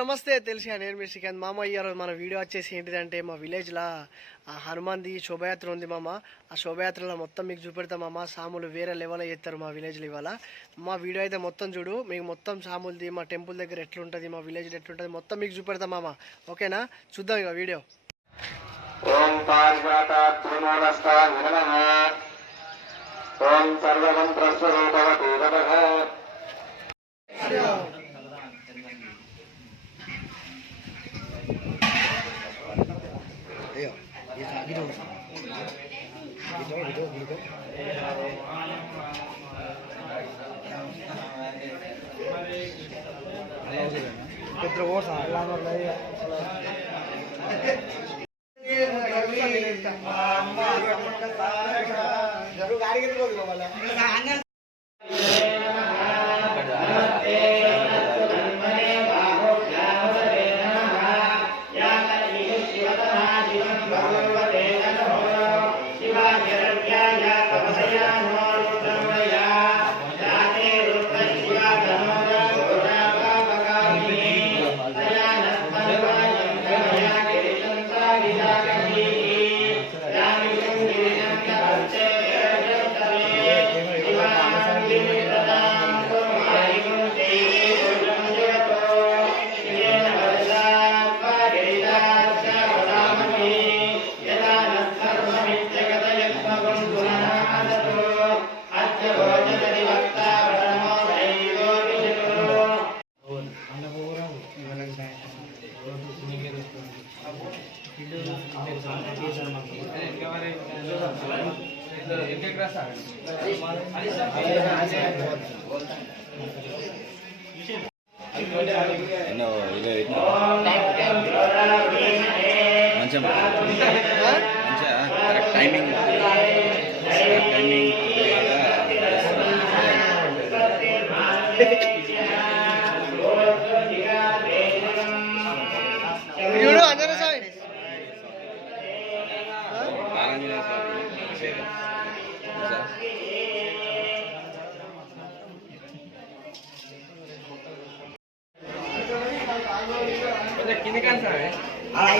నమస్తే తెలిసి నేను మీ శ్రీకాంత్. మామ అయ్యారు మన వీడియో వచ్చేసి ఏంటిదంటే మా విలేజ్లో హనుమాన్ది శోభయాత్ర ఉంది మామ. ఆ శోభయాత్రలో మొత్తం మీకు చూపెడతాం మామ. సాములు వేరే లెవెల్లో చేస్తారు మా విలేజ్లో ఇవాళ. మా వీడియో అయితే మొత్తం చూడు. మీకు మొత్తం సాములది మా టెంపుల్ దగ్గర ఎట్లుంటుంది మా విలేజ్లో ఎట్లుంటుంది మొత్తం మీకు చూపెడతాం మామ. ఓకేనా? చూద్దాం ఇక వీడియో. ఓం ఎందుకు? ఇద్దరు ఓం సర్వమంత్రస్వరూపవతే నమః ఎన్నో ఇరవై పెట్టినా మంచిగా మంచిగా కరెక్ట్ టైమింగ్.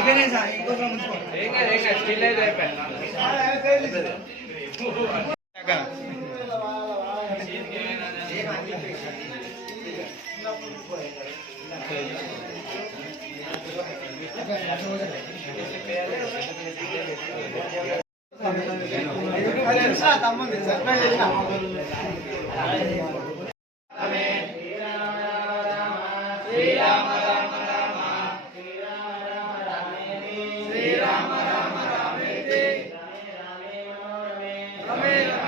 అయిపోయినాయి సార్ ఇంకోసం తమ్ముంది సర్ప్రైజ్ చేసిన Amen.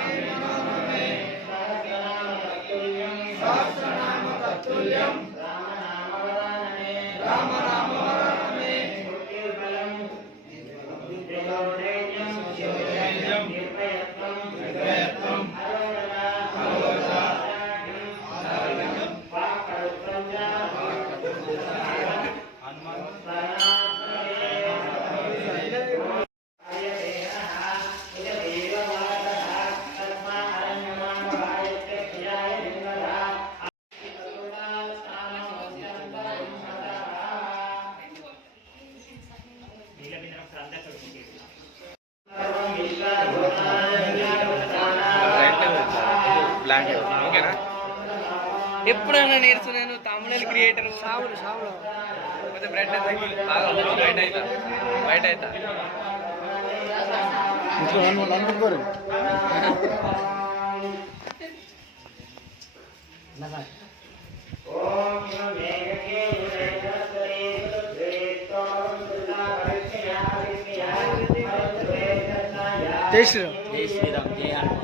ఎప్పుడైనా నేర్చున్నాను తమిళ క్రియేటర్ సాములు సాములు. కొంచెం బ్రెడ్ బాగా బయట అవుతా బయట అవుతా జై శ్రీరామ్. జై శ్రీరామ్ జై హనుమాన్.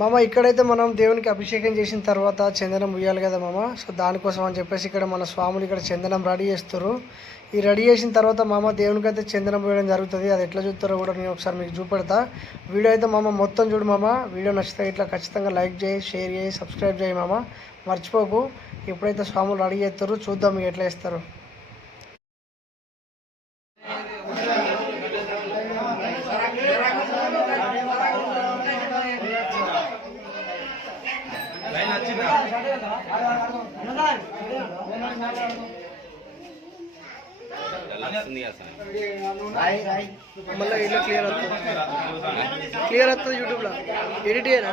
మామ ఇక్కడైతే మనం దేవునికి అభిషేకం చేసిన తర్వాత చందనం ఉయ్యాలి కదా మామ? సో దానికోసం అని చెప్పేసి ఇక్కడ మన స్వాములు ఇక్కడ చందనం రెడీ చేస్తారు ఈ రెడీ చేసిన తర్వాత మామ దేవునికి అయితే చందనం పోయడం జరుగుతుంది. అది ఎట్లా చూస్తారో కూడా నేను ఒకసారి మీకు చూపెడతా. వీడియో అయితే మామ మొత్తం చూడు మామ. వీడియో నచ్చితే ఇట్లా ఖచ్చితంగా లైక్ చేయి షేర్ చేయి సబ్స్క్రైబ్ చేయి మామ. మర్చిపోకు. ఎప్పుడైతే స్వాములు రెడీ చేస్తారో చూద్దాం మీకు ఎట్లా ఇస్తారు మళ్ళీ ఇట్లా క్లియర్ అవుతుంది. క్లియర్ అవుతుంది యూట్యూబ్లో. ఎడిట్ చేయరా?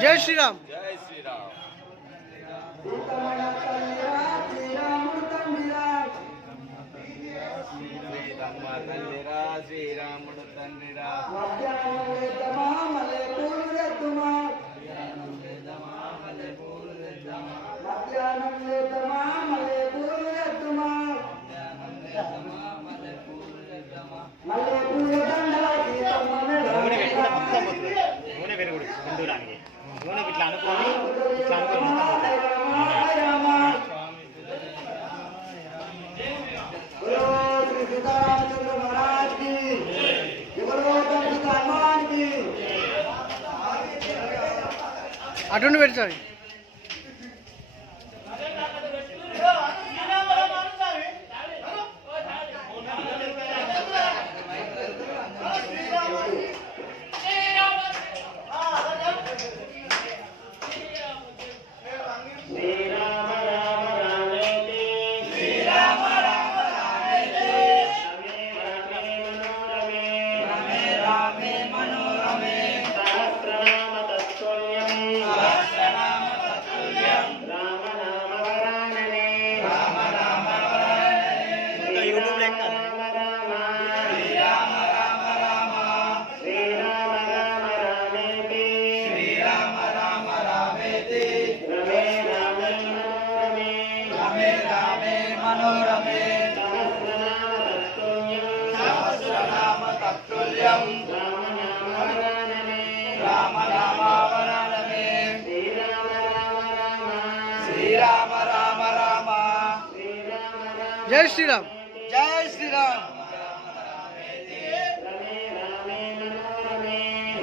జై శ్రీరామ్. జై శ్రీరామ్. శ్రీరామ తండ్రిరా శ్రీరాముడు తండ్రిరా నూనె పెరుగుడు సింధూరానికి నూనె ఇట్లా అనుకోని ఇట్లా అనుకోని మొత్తం అటుండి పెడతాయి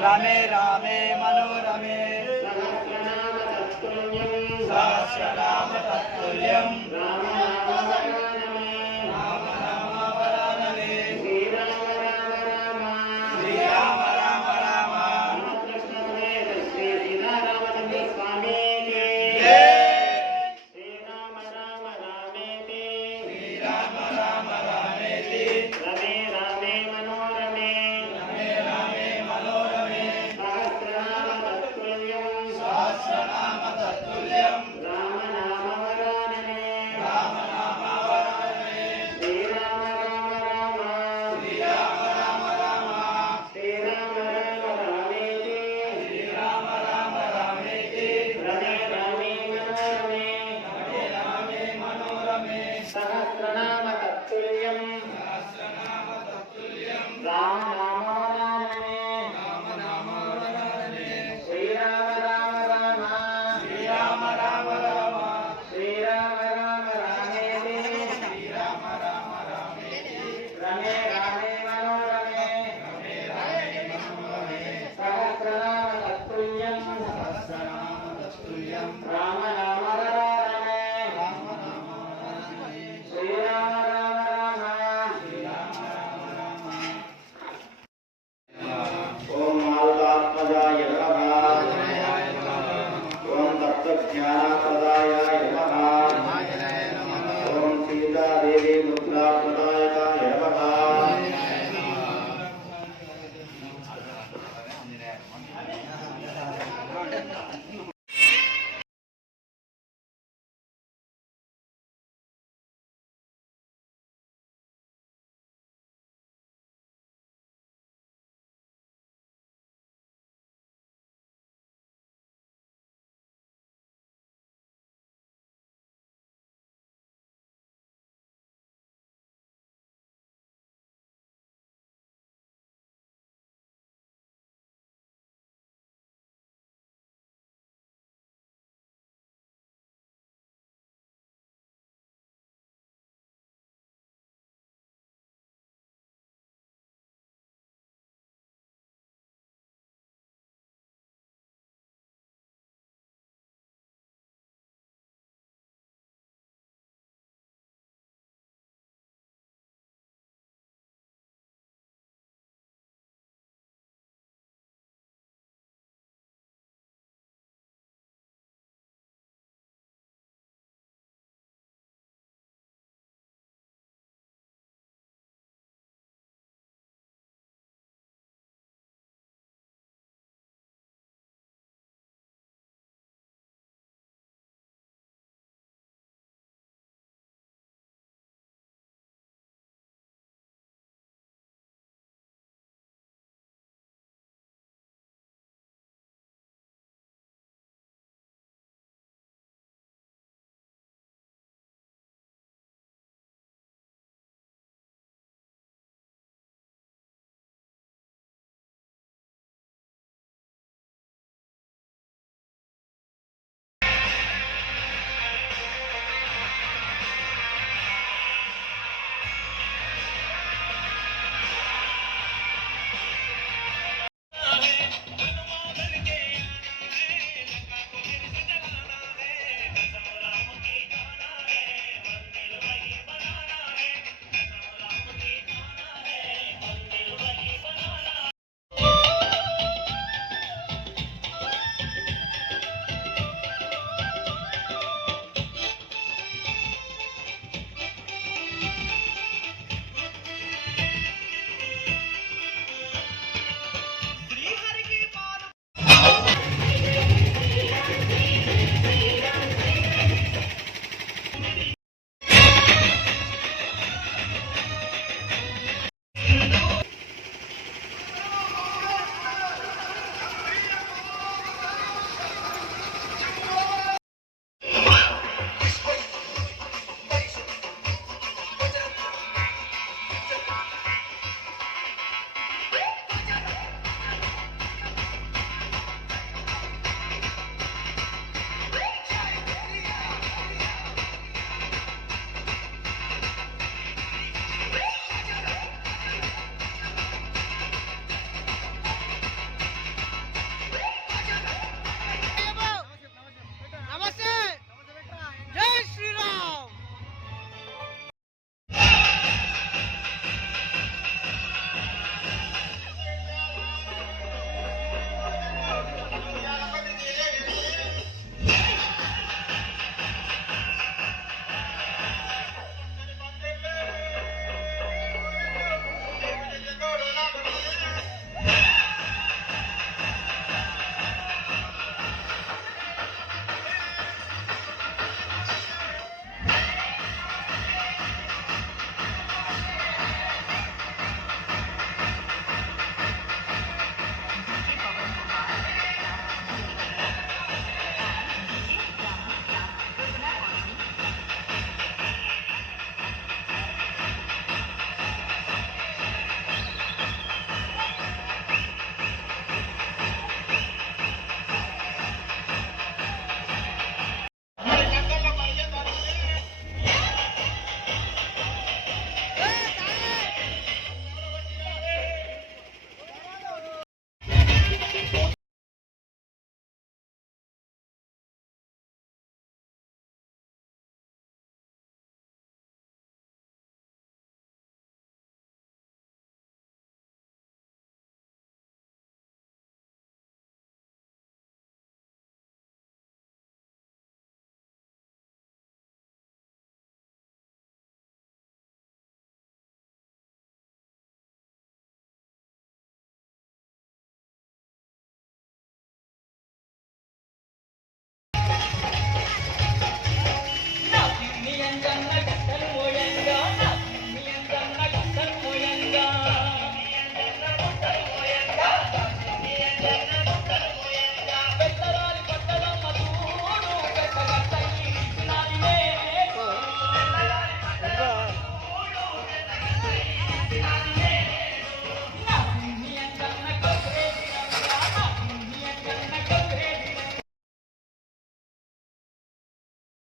రమే రామే మనోరమే. సహస్రనామ తత్తుల్యం. Santo Leão